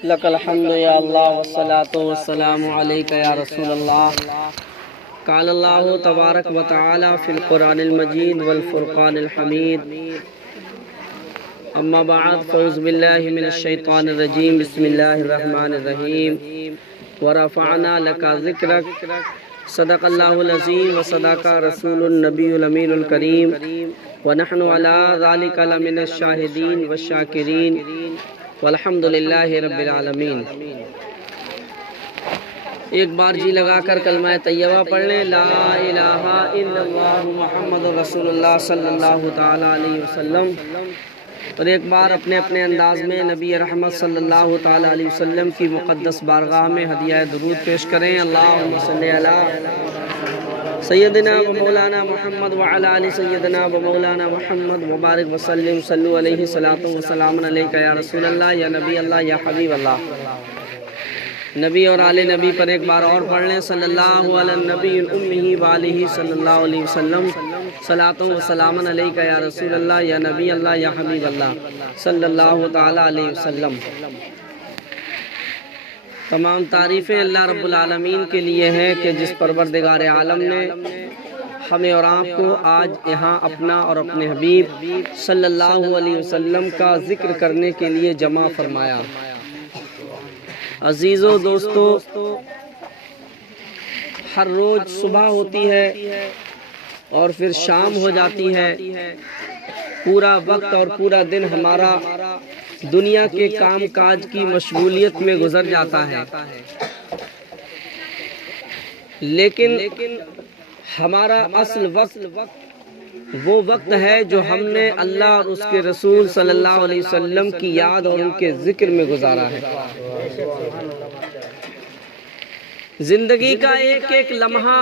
لك الحمد يا الله والصلاة والسلام عليك يا رسول الله. قال الله تبارك وتعالى في القرآن المجيد والفرقان الحميد. أما بعد فأعوذ بالله من الشيطان الرجيم. بسم الله الرحمن الرحيم. ورفعنا لك ذكرك. صدق الله العظيم وصدق رسول النبي الأمين الكريم. ونحن على ذلك لمن الشاهدين والشاكرين والحمد للہ رب العالمین. ایک بار جی لگا کر کلمہ طیبہ پڑھ لیں، لا الہ الا اللہ محمد رسول اللہ صلی اللہ تعالیٰ علیہ وسلم. اور ایک بار اپنے اپنے انداز میں نبی رحمت صلی اللہ تعالیٰ علیہ وسلم کی مقدس بارگاہ میں ہدیہ درود پیش کریں. اللہم صلی علی سیدنا و مولانا محمد وعلی آل سیدنا و مولانا محمد مبارک وسلم. صلو علیہ صلاۃ و سلام علیک یا رسول اللہ یا نبی اللہ یا حبیب اللہ. نبی اور آل نبی پر ایک بار اور پڑھ لیں، صلی اللہ علی النبی الامی وآلہ صلی اللہ علیہ وسلم. صلاۃ و سلام علیک یا رسول اللہ یا نبی اللہ یا حبیب اللہ صلی اللہ تعالی علیہ وسلم. تمام تعریفیں اللہ رب العالمین کے لیے ہیں کہ جس پروردگار عالم نے ہمیں اور آپ کو آج یہاں اپنا اور اپنے حبیب صلی اللہ علیہ وسلم کا ذکر کرنے کے لیے جمع فرمایا. عزیزو دوستو، ہر روز صبح ہوتی ہے اور پھر شام ہو جاتی ہے. پورا وقت اور پورا دن ہمارا دنیا کے کام کاج کی مشغولیت میں گزر جاتا ہے، لیکن ہمارا اصل وقت وہ وقت ہے جو ہم نے اللہ اور اس کے رسول صلی اللہ علیہ وسلم کی یاد اور ان کے ذکر میں گزارا ہے. زندگی کا ایک ایک لمحہ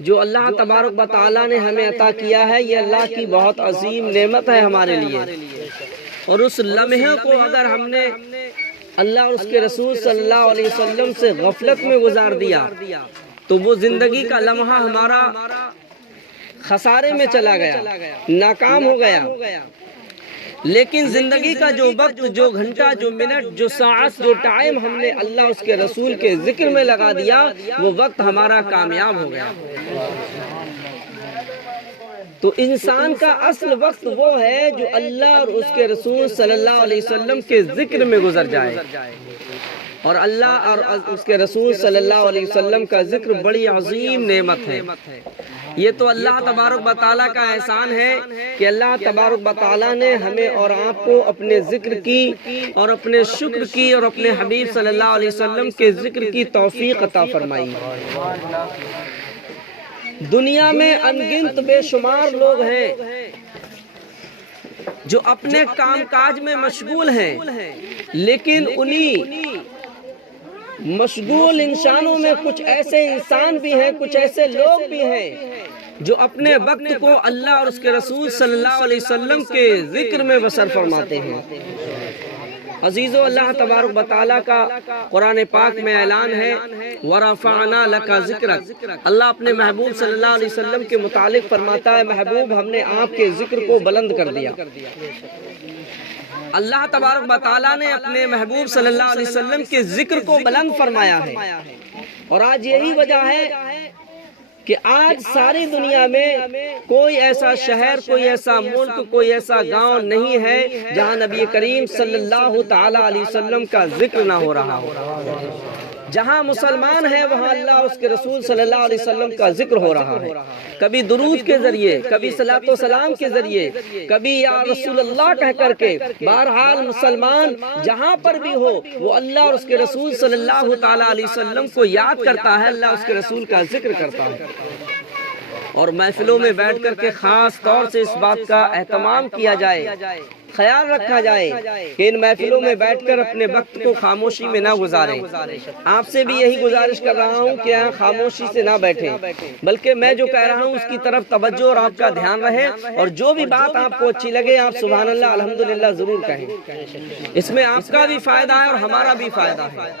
جو اللہ تبارک و تعالیٰ نے ہمیں عطا کیا ہے، یہ اللہ کی بہت عظیم نعمت ہے ہمارے لیے. اور اس لمحے کو اگر ہم نے اللہ اور اس کے رسول صلی اللہ علیہ وسلم سے غفلت میں گزار دیا تو وہ زندگی کا لمحہ ہمارا خسارے میں چلا گیا، ناکام ہو گیا. لیکن زندگی کا جو وقت، جو گھنٹہ، جو منٹ، جو ساعت، جو ٹائم ہم نے اللہ اور اس کے رسول کے ذکر میں لگا دیا، وہ وقت ہمارا کامیاب ہو گیا. تو انسان کا اصل وقت وہ ہے جو اللہ اور اس کے رسول صلی اللہ علیہ وسلم کے ذکر میں گزر جائے. اور اللہ اور اس کے رسول صلی اللہ علیہ وسلم کا ذکر بڑی عظیم نعمت ہے. یہ تو اللہ تبارک و تعالیٰ کا احسان ہے کہ اللہ تبارک و تعالیٰ نے ہمیں اور آپ کو اپنے ذکر کی اور اپنے شکر کی اور اپنے حبیب صلی اللہ علیہ وسلم کے ذکر کی توفیق عطا فرمائی. دنیا میں انگنت بے شمار لوگ ہیں جو اپنے کام کاج میں مشغول ہیں، لیکن انہی مشغول انسانوں میں کچھ ایسے انسان بھی ہیں، کچھ ایسے لوگ بھی ہیں جو اپنے وقت کو اللہ اور اس کے رسول صلی اللہ علیہ وسلم کے ذکر میں بسر فرماتے ہیں. عزیزو، اللہ تبارک و تعالیٰ کا قرآن پاک میں اعلان ہے، وَرَفَعْنَا لَكَ ذِكْرَكَ. اللہ اپنے محبوب صلی اللہ علیہ وسلم کے متعلق فرماتا ہے، محبوب ہم نے آپ کے ذکر کو بلند کر دیا. اللہ تبارک و تعالیٰ نے اپنے محبوب صلی اللہ علیہ وسلم کے ذکر کو بلند فرمایا ہے. اور آج یہی وجہ ہے کہ آج ساری دنیا میں کوئی ایسا شہر، کوئی ایسا ملک، کوئی ایسا گاؤں نہیں ہے جہاں نبی کریم صلی اللہ تعالی علیہ وسلم کا ذکر نہ ہو رہا ہو. جہاں مسلمان ہیں وہاں اللہ اس کے رسول صلی اللہ علیہ وسلم کا ذکر ہو رہا ہے. کبھی درود کے ذریعے، کبھی صلاۃ و سلام کے ذریعے، کبھی یا رسول اللہ کہہ کر کے. بہرحال مسلمان جہاں پر بھی ہو وہ اللہ اور اس کے رسول صلی اللہ تعالی علیہ وسلم کو یاد کرتا ہے، اللہ اس کے رسول کا ذکر کرتا ہے. اور محفلوں میں بیٹھ کر کے خاص طور سے اس بات کا اہتمام کیا جائے، خیال رکھا جائے کہ ان محفلوں میں بیٹھ کر اپنے وقت کو خاموشی میں نہ گزاریں. آپ سے بھی یہی گزارش کر رہا ہوں کہ یہاں خاموشی سے نہ بیٹھیں، بلکہ میں جو کہہ رہا ہوں اس کی طرف توجہ اور آپ کا دھیان رہے. اور جو بھی بات آپ کو اچھی لگے آپ سبحان اللہ الحمدللہ ضرور کہیں. اس میں آپ کا بھی فائدہ ہے اور ہمارا بھی فائدہ ہے.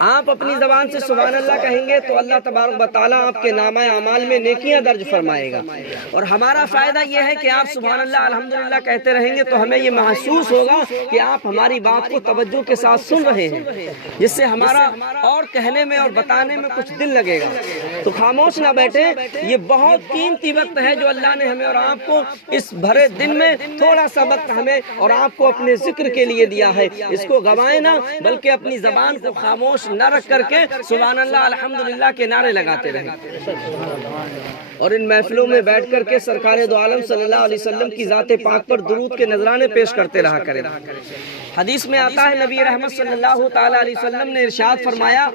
آپ اپنی زبان سے سبحان اللہ کہیں گے تو اللہ تبارک و تعالیٰ آپ کے نامہ اعمال میں نیکیاں درج فرمائے گا، اور ہمارا فائدہ یہ ہے کہ آپ سبحان اللہ الحمدللہ کہتے رہیں گے تو ہمیں یہ محسوس ہوگا کہ آپ ہماری بات کو توجہ کے ساتھ سن رہے ہیں، جس سے ہمارا اور کہنے میں اور بتانے میں کچھ دل لگے گا۔ تو خاموش نہ بیٹھے، یہ بہت قیمتی وقت ہے جو اللہ نے ہمیں اور آپ کو اس بھرے دن میں تھوڑا سا وقت ہمیں اور آپ کو اپنے ذکر کے لیے دیا ہے، اس کو گوائیں نہ، بلکہ اپنی زبان کو خاموش نہ رکھ کر کے سبحان اللہ الحمدللہ کے نعرے لگاتے رہیں، اور ان محفلوں میں بیٹھ کر کے سرکار دو عالم صلی اللہ علیہ وسلم کی ذات پاک پر درود کے نذرانے پیش کرتے رہا کریں۔ حدیث میں آتا ہے نبی رحمت صلی اللہ تعالی علیہ وسلم نے ارشاد فرمایا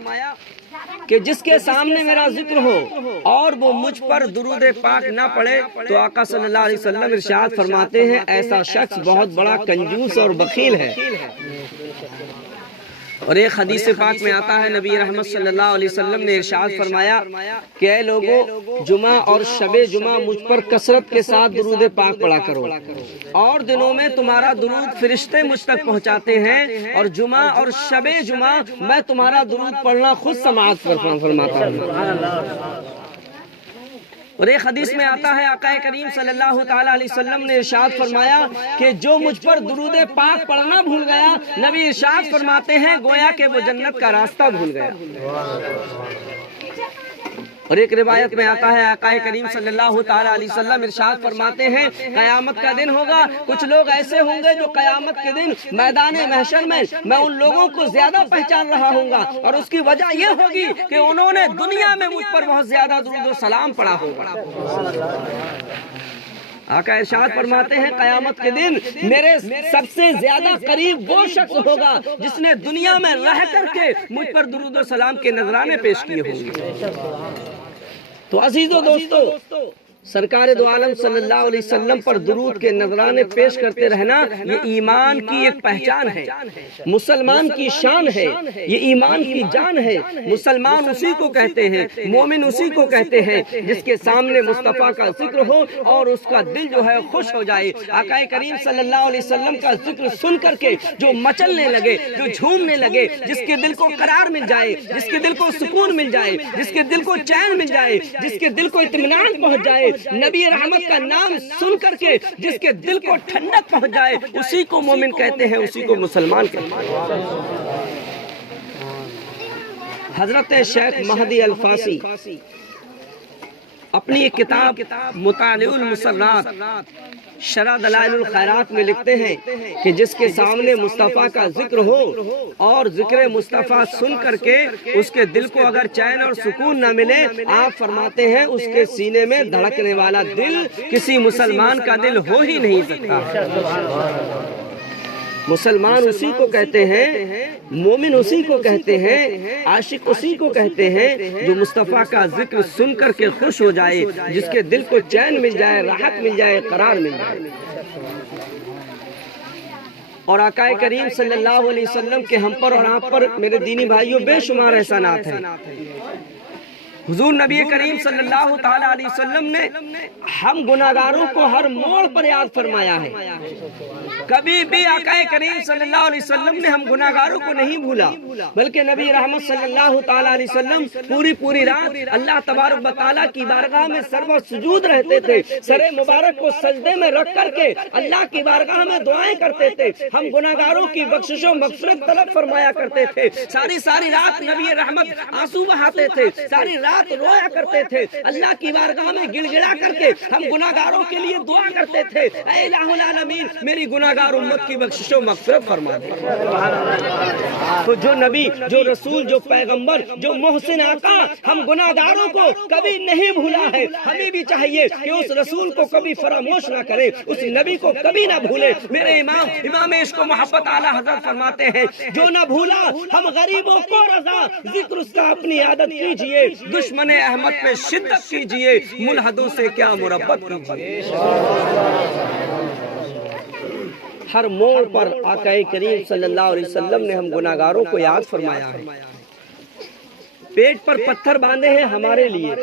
کہ جس کے سامنے میرا ذکر ہو اور وہ مجھ پر درود پاک نہ پڑھے تو آقا صلی اللہ علیہ وسلم ارشاد فرماتے ہیں ایسا شخص بہت بڑا کنجوس اور بخیل ہے۔ اور ایک حدیث پاک میں آتا ہے نبی رحمت صلی اللہ علیہ وسلم نے ارشاد فرمایا کہ اے لوگو، جمعہ اور شب جمعہ مجھ پر کثرت کے ساتھ درود پاک پڑھا کرو، اور دنوں میں تمہارا درود فرشتے مجھ تک پہنچاتے ہیں، اور جمعہ اور شب جمعہ میں تمہارا درود پڑھنا خود سماعت فرماتا ہوں۔ اور ایک حدیث میں آتا ہے آقا کریم صلی اللہ تعالی علیہ وسلم نے ارشاد فرمایا کہ جو مجھ پر درود پاک پڑھنا بھول گیا، نبی ارشاد فرماتے ہیں گویا کہ وہ جنت کا راستہ بھول گیا۔ اور ایک روایت میں آتا ہے آقا کریم صلی اللہ تعالی علیہ وسلم ارشاد فرماتے ہیں قیامت کا دن ہوگا، کچھ لوگ ایسے ہوں گے جو قیامت کے دن میدان محشر میں ان لوگوں کو زیادہ پہچان رہا ہوں گا، اور اس کی وجہ یہ ہوگی کہ انہوں نے دنیا میں مجھ پر بہت زیادہ درود و سلام پڑھا ہوگا۔ آقا ارشاد فرماتے ہیں قیامت کے دن میرے سب سے زیادہ قریب وہ شخص ہوگا جس نے دنیا میں رہ کر کے مجھ پر درود و سلام کے نذرانے پیش کیے ہوں گے۔ تو عزیزو دوستو، سرکار دو عالم صلی اللہ علیہ وسلم پر درود کے نذرانے پیش کرتے رہنا یہ ایمان کی ایک پہچان ہے، مسلمان کی شان ہے، یہ ایمان کی جان ہے۔ مسلمان اسی کو کہتے ہیں، مومن اسی کو کہتے ہیں جس کے سامنے مصطفیٰ کا ذکر ہو اور اس کا دل جو ہے خوش ہو جائے۔ آقا کریم صلی اللہ علیہ وسلم کا ذکر سن کر کے جو مچلنے لگے، جو جھومنے لگے، جس کے دل کو قرار مل جائے، جس کے دل کو سکون مل جائے، جس کے دل کو چین مل جائے، جس کے دل کو اطمینان پہنچ جائے، نبی رحمت کا نام سن کر کے جس کے دل کو ٹھنڈک پہنچ جائے، اسی کو مومن کہتے ہیں، اسی کو مسلمان کہتے ہیں۔ حضرت شیخ مہدی الفاسی اپنی ایک کتاب مطالع المسرات شرح دلائل الخیرات میں لکھتے ہیں کہ جس کے سامنے مصطفیٰ کا ذکر ہو اور ذکر مصطفیٰ سن کر کے اس کے دل کو اگر چین اور سکون نہ ملے، آپ فرماتے ہیں اس کے سینے میں دھڑکنے والا دل کسی مسلمان کا دل ہو ہی نہیں سکتا۔ مسلمان اسی کو کہتے ہیں، مومن اسی کو کہتے ہیں، عاشق اسی کو کہتے ہیں جو مصطفیٰ کا ذکر سن کر کے خوش ہو جائے، جس کے دل کو چین مل جائے، راحت مل جائے، قرار مل جائے۔ اور آقا کریم صلی اللہ علیہ وسلم کے ہم پر اور آپ پر میرے دینی بھائیوں بے شمار احسانات ہیں۔ حضور نبی کریم صلی اللہ تعالی علیہ وسلم نے ہم گناہگاروں کو ہر موڑ پر یاد فرمایا ہے۔ کبھی بھی آقا کریم صلی اللہ علیہ وسلم نے ہم گناہگاروں کو نہیں بھولا، بلکہ نبی رحمت صلی اللہ تعالی علیہ وسلم پوری رات اللہ تبارک و تعالیٰ کی بارگاہ میں سرو سجود رہتے تھے، سر مبارک کو سجدے میں رکھ کر کے اللہ کی بارگاہ میں دعائیں کرتے تھے، ہم گناہگاروں کی بخشش و مغفرت طلب فرمایا کرتے تھے۔ ساری رات نبی رحمت آنسو بہاتے تھے، ساری رات رویا کرتے تھے، اللہ کی بارگاہ میں گڑ گڑا کر کے ہم گناہگاروں کے لیے دعا کرتے تھے، اے الہ العالمین میری گناہگار امت کی بخشش و مغفرت فرما دے۔ تو جو نبی، جو رسول، جو پیغمبر، جو محسن آقا ہم گناہگاروں کو کبھی نہیں بھولا ہے، ہمیں بھی چاہیے کہ اس رسول کو کبھی فراموش نہ کرے، اس نبی کو کبھی نہ بھولے۔ میرے امام عشق و محبت اعلیٰ حضرت فرماتے ہیں جو نہ بھولا ہم غریبوں کو رضا، ذکر اس کا اپنی عادت کیجئے، دشمن احمد پہ شدت کیجئے، ملحدوں سے کیا مربت کیجئے۔ ہر موڑ پر آقا کریم صلی اللہ علیہ وسلم نے ہم گناہگاروں کو یاد فرمایا ہے، پیٹ پر پتھر باندھے ہیں ہمارے لیے،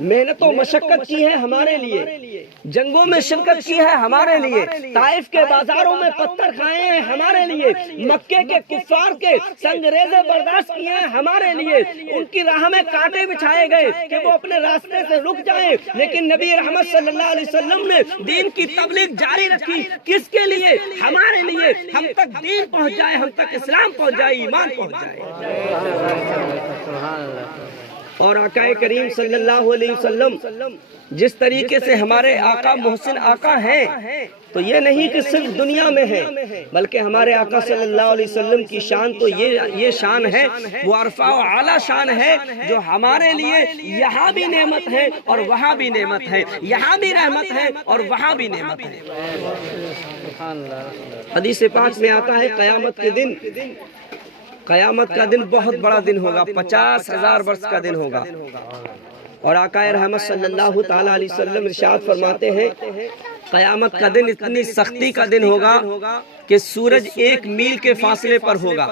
محنت و مشقت کی ہے ہمارے لیے، جنگوں میں شرکت کی ہے ہمارے لیے، طائف کے بازاروں میں پتھر کھائے ہیں ہمارے لیے، مکے کے کفار کے سنگریزے برداشت کیے ہیں ہمارے لیے، ان کی راہ میں کانٹے بچھائے گئے کہ وہ اپنے راستے سے رک جائیں، لیکن نبی رحمت صلی اللہ علیہ وسلم نے دین کی تبلیغ جاری رکھی۔ کس کے لیے؟ ہمارے لیے، ہم تک دین پہنچ جائے، ہم تک اسلام پہنچ جائے، ایمان پہنچ جائے۔ اور آقا کریم صلی اللہ علیہ وسلم جس طریقے سے ہمارے آقا محسن آقا ہیں، تو یہ نہیں کہ صرف دنیا میں ہے، بلکہ ہمارے آقا صلی اللہ علیہ وسلم کی شان تو یہ شان ہے، وہ عرفہ و اعلیٰ شان ہے، جو ہمارے لیے یہاں بھی نعمت ہے اور وہاں بھی نعمت ہے، یہاں بھی رحمت ہے اور وہاں بھی نعمت ہے۔ حدیث پاک میں آتا ہے قیامت کا دن بہت بڑا دن ہوگا، 50,000 برس کا دن ہوگا، اور آقا رحمت صلی اللہ تعالیٰ علیہ وسلم ارشاد فرماتے ہیں قیامت کا دن اتنی سختی کا دن ہوگا کہ سورج 1 میل کے فاصلے پر ہوگا،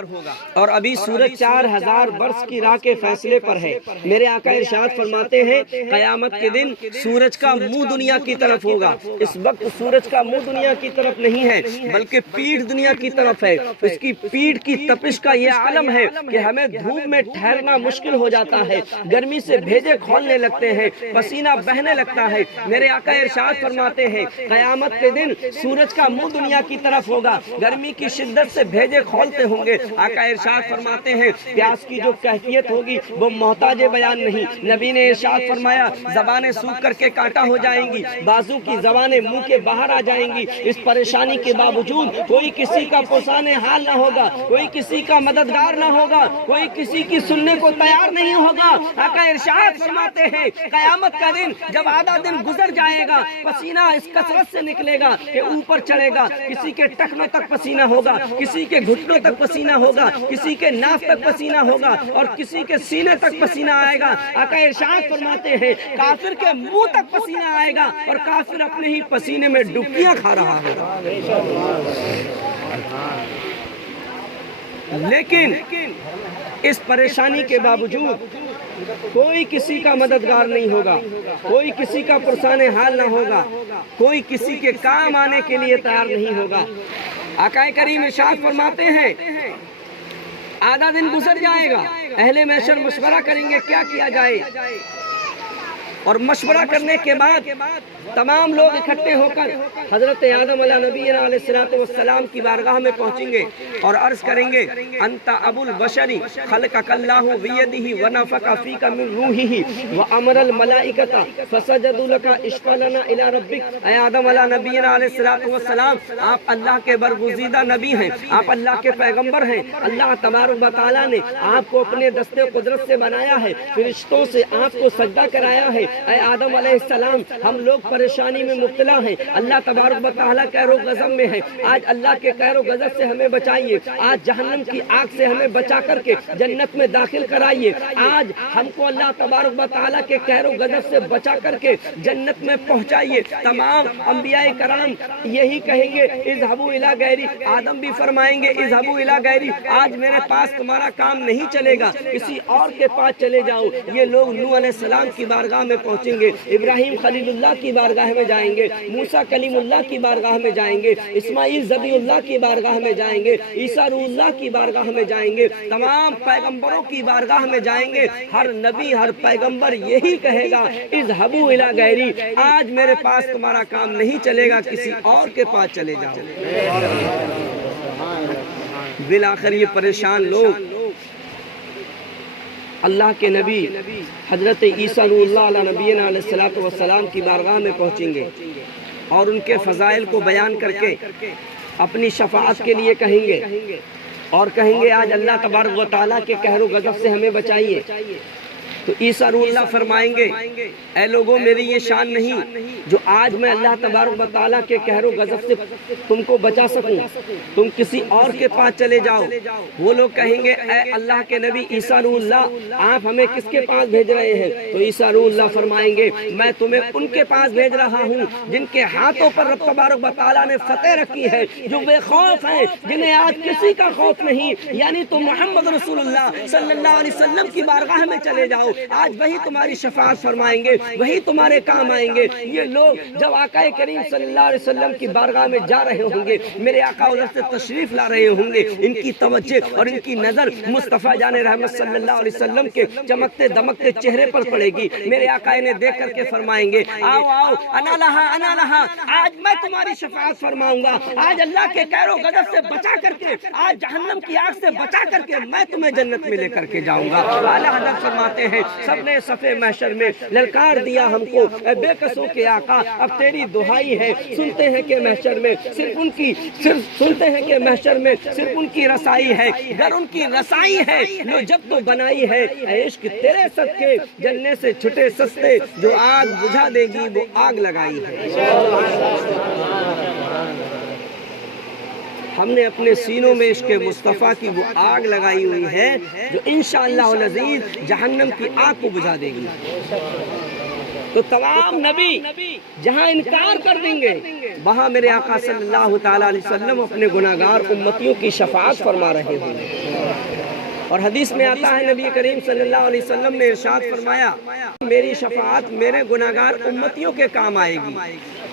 اور ابھی سورج 4,000 برس کی راہ کے فاصلے پر ہے۔ میرے آقا ارشاد فرماتے ہیں قیامت کے دن سورج کا منہ دنیا کی طرف ہوگا۔ اس وقت سورج کا منہ دنیا کی طرف نہیں ہے، بلکہ پیٹھ دنیا کی طرف ہے۔ اس کی پیٹھ کی تپش کا یہ عالم ہے کہ ہمیں دھوپ میں ٹھہرنا مشکل ہو جاتا ہے، گرمی سے بھیجے کھولنے لگتے ہیں، پسینہ بہنے لگتا ہے۔ میرے آقا ارشاد فرماتے ہیں قیامت کے دن سورج کا منہ دنیا کی طرف ہوگا، گرمی کی شدت سے بھیجے کھولتے ہوں گے۔ آقا ارشاد فرماتے ہیں پیاس کی جو کیفیت ہوگی وہ محتاج بیان نہیں۔ نبی نے ارشاد فرمایا زبانیں سوکھ کر کے کانٹا ہو جائیں گی، بازو کی زبانیں منہ کے باہر آ جائیں گی۔ اس پریشانی کے باوجود کوئی کسی کا پرسان حال نہ ہوگا، کوئی کسی کا مددگار نہ ہوگا، کوئی کسی کی سننے کو تیار نہیں ہوگا۔ آقا ارشاد فرماتے ہیں قیامت کا دن جب آدھا دن گزر جائے گا، پسینہ اس کثرت سے نکلے گا کہ اوپر چڑھے گا، کسی کے ٹخنوں تک پسینہ ہوگا، کسی کے گھٹنوں تک پسینہ ہوگا، کسی کے ناف تک پسینہ ہوگا، اور کسی کے سینے تک پسینہ آئے گا۔ آقا ارشاد فرماتے ہیں کافر کے منہ تک پسینہ آئے گا، اور کافر اپنے ہی پسینے میں ڈبکیاں کھا رہا ہوگا۔ لیکن اس پریشانی کے باوجود کوئی کسی کا مددگار نہیں ہوگا، کوئی کسی کا پرسان حال نہ ہوگا، کوئی کسی کے کام آنے کے لیے تیار نہیں ہوگا۔ آقا کریم ارشاد فرماتے ہیں آدھا دن گزر جائے گا، اہل محشر مشورہ کریں گے کیا کیا جائے، اور مشورہ کرنے کے بعد تمام لوگ اکٹھے ہو کر حضرت آدم علیہ نبی علیہ السلام کی بارگاہ میں پہنچیں گے اور عرض کریں گے انت ابو البشر خلقک اللہ بیدہ ونفخ فیک من روحہ وامر الملائکۃ فسجدوا لک اشفع لنا الی ربک۔ اے آدم علیہ نبی علیہ السلام، آپ اللہ کے برگزیدہ نبی ہیں، آپ اللہ کے پیغمبر ہیں۔ اللہ تبارک و تعالیٰ نے آپ کو اپنے دست قدرت سے بنایا ہے، فرشتوں سے آپ کو سجدہ کرایا ہے۔ اے آدم علیہ السلام، ہم لوگ پریشانی میں مبتلا ہیں، اللہ تبارک و تعالیٰ قہر و غضب میں ہے، آج اللہ کے قہر و غضب سے ہمیں بچائیے، آج جہنم کی آگ سے ہمیں بچا کر کے جنت میں داخل کرائیے، آج ہم کو اللہ تبارک و تعالیٰ کے قہر و غضب سے بچا کر کے جنت میں پہنچائیے۔ تمام انبیاء کرام یہی کہیں گے اذهبوا الی غیری، آدم بھی فرمائیں گے اذهبوا الی غیری، آج میرے پاس تمہارا کام نہیں چلے گا، کسی اور کے پاس چلے جاؤ۔ یہ لوگ نوح علیہ السلام کی بارگاہ میں پہنچیں گے، ابراہیم خلیل اللہ کی بارگاہ میں جائیں گے، موسیٰ کلیم اللہ کی بارگاہ میں جائیں گے، اسماعیل ذبیح اللہ کی بارگاہ میں جائیں گے، عیسیٰ روح اللہ کی بارگاہ میں جائیں گے، تمام پیغمبروں کی بارگاہ میں جائیں گے۔ ہر نبی ہر پیغمبر یہی کہے گا اذهبوا الی غیری، آج میرے پاس تمہارا کام نہیں چلے گا، کسی اور کے پاس چلے جاؤ۔ بالآخر یہ پریشان لوگ اللہ کے نبی حضرت عیسیٰ روح اللہ علیہ نبی علیہ السلام کی بارگاہ میں پہنچیں گے اور ان کے فضائل کو بیان کر کے اپنی شفاعت کے لیے کہیں گے، اور کہیں گے آج اللہ تبارک و تعالیٰ کے قہر و غضب سے ہمیں بچائیے۔ تو عیسیٰ روح اللہ فرمائیں گے اے لوگوں، میری یہ شان نہیں جو آج میں اللہ تبارک و تعالیٰ کے قہر و غضب سے تم کو بچا سکوں، تم کسی اور کے پاس چلے جاؤ۔ وہ لوگ کہیں گے اے اللہ کے نبی عیسیٰ روح اللہ، آپ ہمیں کس کے پاس بھیج رہے ہیں؟ تو عیسیٰ روح اللہ فرمائیں گے میں تمہیں ان کے پاس بھیج رہا ہوں جن کے ہاتھوں پر رب تبارک و تعالیٰ نے فتح رکھی ہے، جو بے خوف ہیں، جنہیں آج کسی کا خوف نہیں، یعنی تم محمد رسول اللہ صلی اللہ علیہ وسلم کی بارگاہ میں چلے جاؤ، آج وہی تمہاری شفاعت فرمائیں گے، وہی تمہارے کام آئیں گے۔ یہ لوگ جب آقا کریم صلی اللہ علیہ وسلم کی بارگاہ میں جا رہے ہوں گے، میرے آقا ادھر سے تشریف لا رہے ہوں گے، ان کی توجہ اور ان کی نظر مصطفیٰ جان رحمت صلی اللہ علیہ وسلم کے چمکتے دمکتے چہرے پر پڑے گی۔ میرے آقا انہیں دیکھ کر کے فرمائیں گے، آؤ آؤ انا لہا انا لہا، آج میں تمہاری شفاعت فرماؤں گا، آج اللہ کے قہر و غضب سے بچا کر کے، آج جہنم کی آگ سے بچا کر کے میں تمہیں جنت میں لے کر کے جاؤں گا۔ اعلیٰ حضرت فرماتے ہیں سب نے صف محشر میں للکار دیا ہم کو، اے بے قصوں کے آقا اب تیری دہائی ہے، سنتے ہیں کہ محشر میں صرف ان کی رسائی ہے، گر ان کی رسائی ہے جو جب تو بنائی ہے، اے عشق تیرے صدقے جلنے سے چھٹے سستے، جو آگ بجھا دے گی وہ آگ لگائی ہے۔ ہم نے اپنے سینوں میں عشق مصطفیٰ کی وہ آگ لگائی ہوئی ہے جو انشاءاللہ العزیز جہنم کی آگ کو بجھا دے گی۔ تو تمام نبی جہاں انکار کر دیں گے، وہاں میرے آقا صلی اللہ تعالیٰ علیہ وسلم اپنے گناہگار امتیوں کی شفاعت فرما رہے ہیں۔ اور حدیث میں آتا ہے نبی کریم صلی اللہ علیہ وسلم نے ارشاد فرمایا، میری شفاعت میرے گناہگار امتیوں کے کام آئے گی۔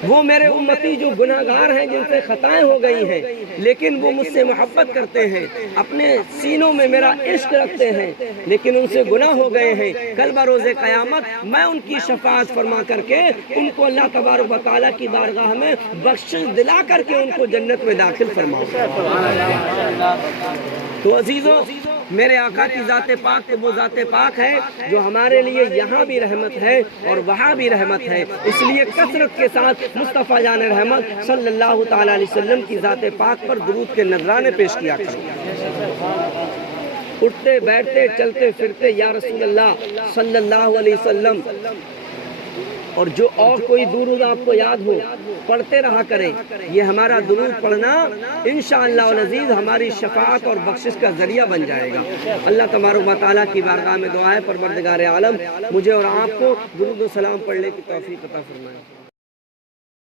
وہ میرے امتی جو گناہگار ہیں، جن سے خطائیں ہو گئی ہیں، لیکن وہ مجھ سے محبت کرتے ہیں، اپنے سینوں میں میرا عشق رکھتے ہیں، لیکن ان سے گناہ ہو گئے ہیں، کل بروز قیامت میں ان کی شفاعت فرما کر کے ان کو اللہ تبارک و تعالیٰ کی بارگاہ میں بخشش دلا کر کے ان کو جنت میں داخل فرماؤں گا۔ تو عزیزوں، میرے آقا کی ذات پاک تو وہ ذات پاک ہے جو ہمارے لیے یہاں بھی رحمت ہے اور وہاں بھی رحمت ہے، اس لیے کثرت کے ساتھ مصطفیٰ جان رحمت صلی اللہ تعالیٰ علیہ وسلم کی ذات پاک پر درود کے نذرانے پیش کیا کرو۔ اٹھتے بیٹھتے چلتے پھرتے یا رسول اللہ صلی اللہ علیہ وسلم، اور جو اور کوئی درود آپ کو یاد ہو پڑھتے رہا کریں۔ یہ ہمارا درود پڑھنا انشاءاللہ العزیز ہماری شفاعت اور بخشش کا ذریعہ بن جائے گا۔ اللہ تبارک و تعالیٰ کی بارگاہ میں دعا ہے، پروردگار عالم مجھے اور آپ کو درود و سلام پڑھنے کی توفیق عطا فرمائے۔